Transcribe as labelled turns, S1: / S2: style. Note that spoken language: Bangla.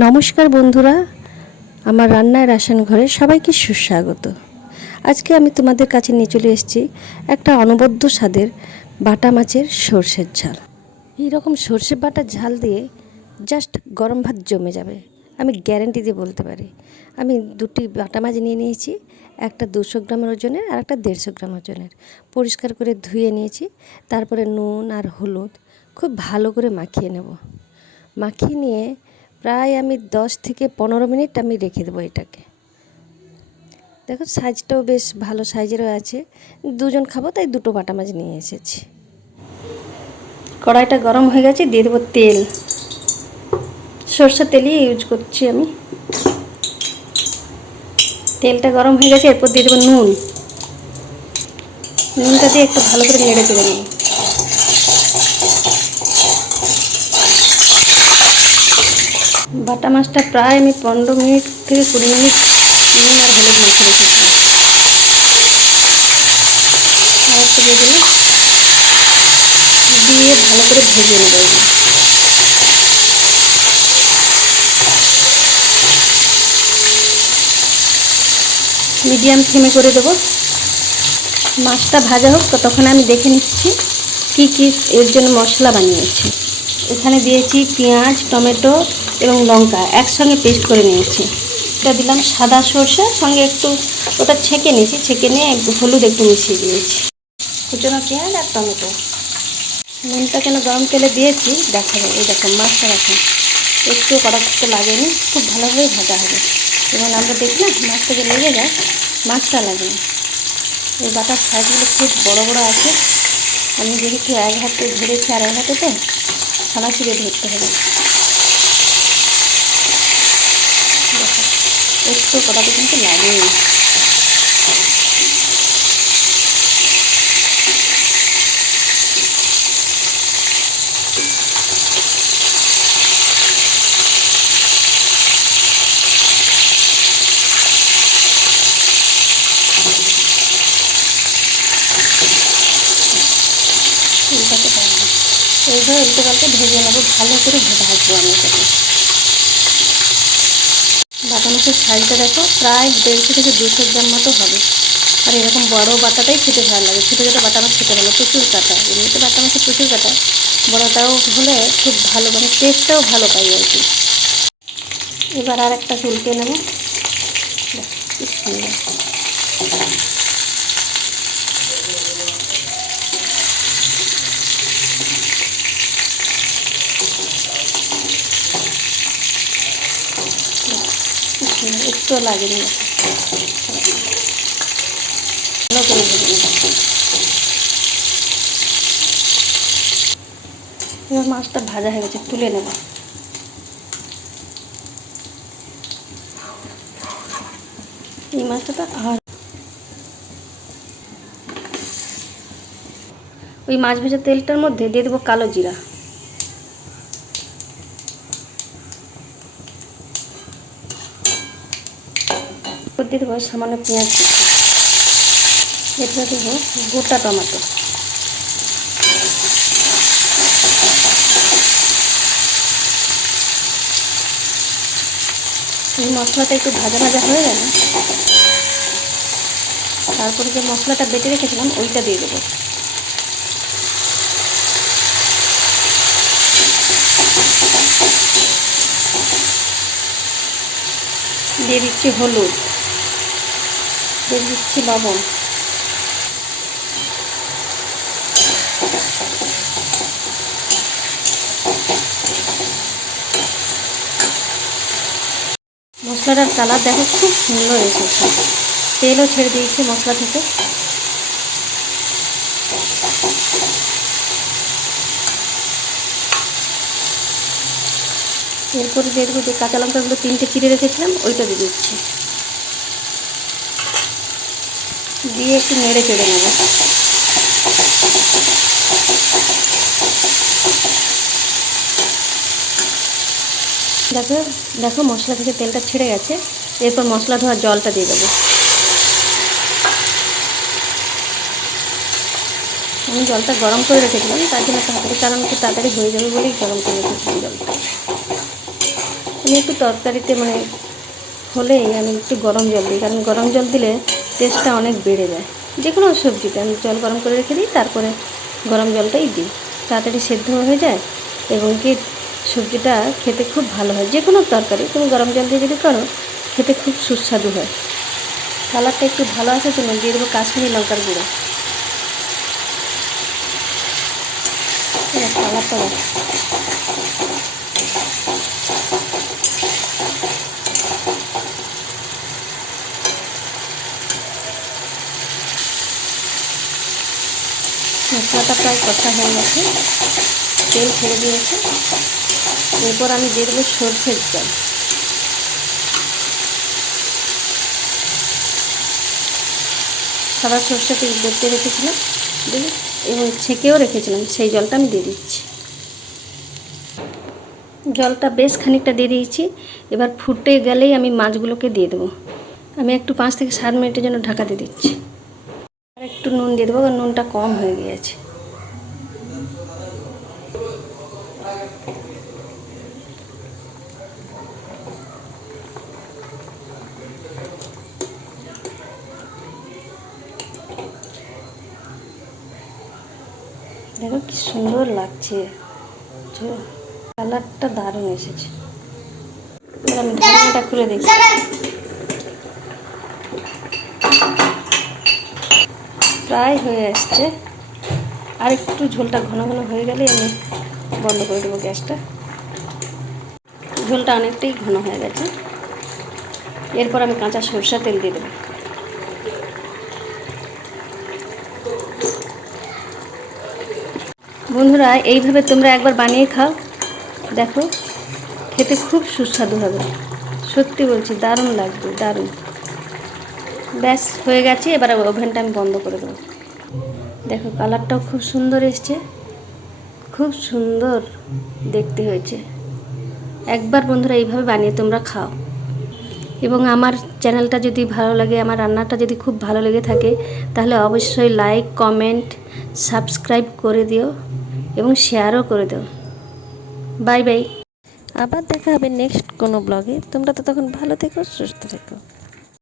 S1: নমস্কার বন্ধুরা, আমার রান্নায় রাসায়ন ঘরে সবাইকে সুস্বাগত। আজকে আমি তোমাদের কাছে নিয়ে চলে এসেছি একটা অনবদ্য স্বাদের বাটা মাছের সর্ষের ঝাল। এইরকম সর্ষে বাটা ঝাল দিয়ে জাস্ট গরম ভাত জমে যাবে, আমি গ্যারেন্টি দিয়ে বলতে পারি। আমি দুটি বাটা মাছ নিয়ে নিয়েছি, একটা দুশো গ্রামের ওজনের আর একটা দেড়শো গ্রাম ওজনের। পরিষ্কার করে ধুয়ে নিয়েছি, তারপরে নুন আর হলুদ খুব ভালো করে মাখিয়ে নেব। মাখিয়ে নিয়ে প্রায় আমি দশ থেকে পনেরো মিনিট আমি রেখে দেবো এটাকে। দেখো সাইজটাও বেশ ভালো সাইজেরও আছে। দুজন খাব, তাই দুটো বাটা মাছ নিয়ে এসেছি। কড়াইটা গরম হয়ে গেছে, দিয়ে দেবো তেল। সর্ষের তেলই ইউজ করছি আমি। তেলটা গরম হয়ে গেছে, এরপর দিয়ে দেবো নুন। নুনটা দিয়ে একটু ভালো করে নেড়ে চেড়ে নেব। বাটা মাছটা প্রায় আমি পনেরো মিনিট থেকে কুড়ি মিনিট নুন আর হলুদ আর একটু দিয়ে ভালো করে ভেজে নেব মিডিয়াম ফ্লেমে করে দেবো। মাছটা ভাজা হোক তখন আমি দেখে নিচ্ছি কি কি এর জন্য মশলা বানিয়েছি। এখানে দিয়েছি পেঁয়াজ, টমেটো এবং লঙ্কা একসঙ্গে পেস্ট করে নিয়েছি। এটা দিলাম সাদা সর্ষে, সঙ্গে একটু ওটা ছেঁকে নিয়েছি, ছেঁকে নিয়ে একটু হলুদ একটু মিশিয়ে দিয়েছি। কুচনো পেঁয়াজ আর টমেটো। নুনটা কেন গরম তেলে দিয়েছি দেখাবো এই দেখো, মাছটা দেখো। একটু কড়া করতে লাগেনি, খুব ভালোভাবেই ভাজা হবে। এবং আমরা দেখি না, মাছটা যে লেগে যায়, মাছটা লাগে এই বাটার সাইজগুলো খুব বড় বড় আছে। আমি যেহেতু এক হাতে ধরেছি আর এক হাতে তো, ছানা ছিঁড়ে ধরতে হবে দেখো, একটু কড়াতে কিন্তু না এইভাবে উল্টে পাল্টে ভেজে নেব ভালো করে ভাজবো আমি এটাকে। মাছের সাইজটা দেখো, প্রায় দেড়শো থেকে দুশো গ্রাম মতো হবে। আর এরকম বড় বাটাটাই খেতে ভালো লাগে। ছোটো ছোটো বাটা মাছ খেতে ভালো প্রচুর কাটা। এমনিতে বাটা মাছে প্রচুর কাটা। বড়টাও হলে খুব ভালো মানে টেস্টটাও ভালো পাই আর কি। এবার আর একটা চুলকে নেব। কি একটু করে এবার মাছটা ভাজা হয়ে গেছে, তুলে নেব। এই মাছটা তো আর ওই মাছ ভেজা তেলটার মধ্যে দিয়ে দেবো কালো জিরা। এরপর দিয়ে দেবো সামান্য পেঁয়াজ কুচি এরপর দেবো গোটা টমেটো। এই মশলাটা একটু ভাজা ভাজা হয়ে গেল তারপরে যে মশলাটা বেটে রেখেছিলাম, ওইটা দিয়ে দেবো। দিয়ে দিচ্ছি হলুদ। দিয়ে দিচ্ছি লবণ মশলাটার কালার দেখো, খুব সুন্দর এসেছে। তেলও ছেড়ে দিয়েছি মশলা থেকে। এরপরে যে কাঁচা লঙ্কাগুলো তিনটে চিড়ে রেখেছিলাম, ওইটা দিয়ে দিচ্ছি। দিয়ে একটু নেড়ে চেড়ে নেব। দেখো দেখো মশলা থেকে তেলটা ছেড়ে গেছে। এরপর মশলা ধোয়ার জলটা দিয়ে দেবো। আমি জলটা গরম করে রেখেছিলাম, তার জন্য তাড়াতাড়ি কারণ একটু তাড়াতাড়ি হয়ে যাবে বলেই গরম করে রেখেছিলাম জলটা। আমি একটু তরকারিতে মানে হলেই আমি একটু গরম জল দিই, কারণ গরম জল দিলে টেস্টটা অনেক বেড়ে যায়। যে কোনো সবজিতে আমি জল গরম করে রেখে দিই, তারপরে গরম জলটাই দিই। তাড়াতাড়ি সেদ্ধ হয়ে যায় এবং কি সবজিটা খেতে খুব ভালো হয়। যে কোনো তরকারি তুমি গরম জল দিয়ে যদি করো, খেতে খুব সুস্বাদু হয়। কালারটা একটু ভালো আসার জন্য দিয়ে দেবো কাশ্মীরি লঙ্কার গুঁড়ো। কালারটা মশলাটা প্রায় কষা হয়ে গেছে। তেল ছেড়ে দিয়েছে। এরপর আমি দিয়ে সর্ষের জল সাদা সর্ষেতে বেটে রেখেছিলাম। এবং ছেঁকেও রেখেছিলাম। সেই জলটা আমি দিয়ে দিচ্ছি। জলটা বেশ খানিকটা দিয়ে দিয়েছি। এবার ফুটে গেলেই আমি মাছগুলোকে দিয়ে দেবো। আমি একটু পাঁচ থেকে সাত মিনিটের জন্য ঢাকা দিয়ে দিচ্ছি। একটু নুন দিয়ে দেবো, কারণ নুনটা কম হয়ে গিয়েছে। দেখো কি সুন্দর লাগছে। কালারটা দারুণ এসেছে। আমি খুলে দেখি। প্রায় হয়ে আসছে। আর একটু ঝোলটা ঘন ঘন হয়ে গেলে আমি বন্ধ করে দেবো গ্যাসটা। ঝোলটা অনেকটাই ঘন হয়ে গেছে। এরপর আমি কাঁচা সরষা তেল দিয়ে দেবো। বন্ধুরা, এইভাবে তোমরা একবার বানিয়ে খাও। দেখো, খেতে খুব সুস্বাদু হবে। সত্যি বলছি, দারুণ লাগবে, দারুণ। ব্যাস, হয়ে গেছে। এবার ওভেনটা আমি বন্ধ করে দেবো। দেখো, কালারটাও খুব সুন্দর এসছে। খুব সুন্দর দেখতে হয়েছে। একবার বন্ধুরা এইভাবে বানিয়ে তোমরা খাও। এবং আমার চ্যানেলটা যদি ভালো লাগে, আমার রান্নাটা যদি খুব ভালো লেগে থাকে, তাহলে অবশ্যই লাইক, কমেন্ট, সাবস্ক্রাইব করে দিও এবং শেয়ারও করে দিও। Bye bye. আবার দেখা হবে নেক্সট কোনো ব্লগে। তোমরা তো তখন ভালো থেকো, সুস্থ থেকো।